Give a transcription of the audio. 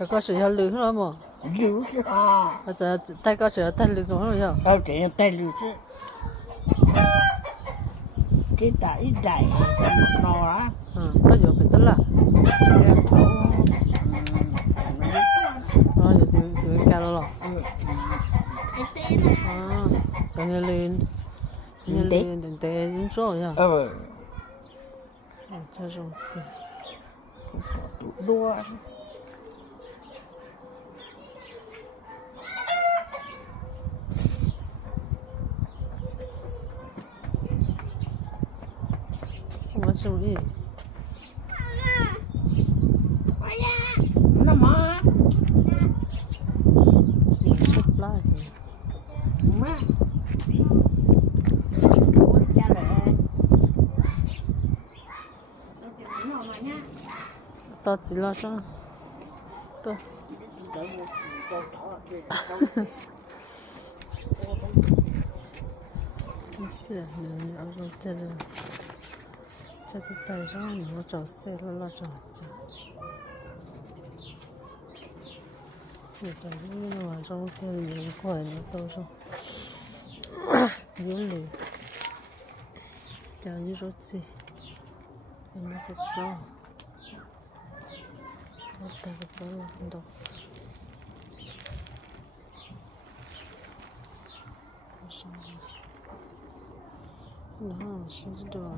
Rồi có sự giao lưu hết mà. lưu chứ à. Bây giờ tay có sự tay lưu cũng rồi. Để tay lưu chứ. Cái đại đại nó á. Có nhiều cái tức là. Rồi thì cao rồi. Cho nên lên đừng té đến số rồi. Cho rồi thì đua. không có sự gì. Nó mà. Sắp lại. Má. Tao chỉ lo cho tôi xe này ở đâu thế rồi cho tôi tay ra nó chở xe lo chở để chở những cái nào trong kia thì khỏi nó to rồi yếu lì chở như rốt gì nó có gió nó tay có gió là không đâu nó sẽ được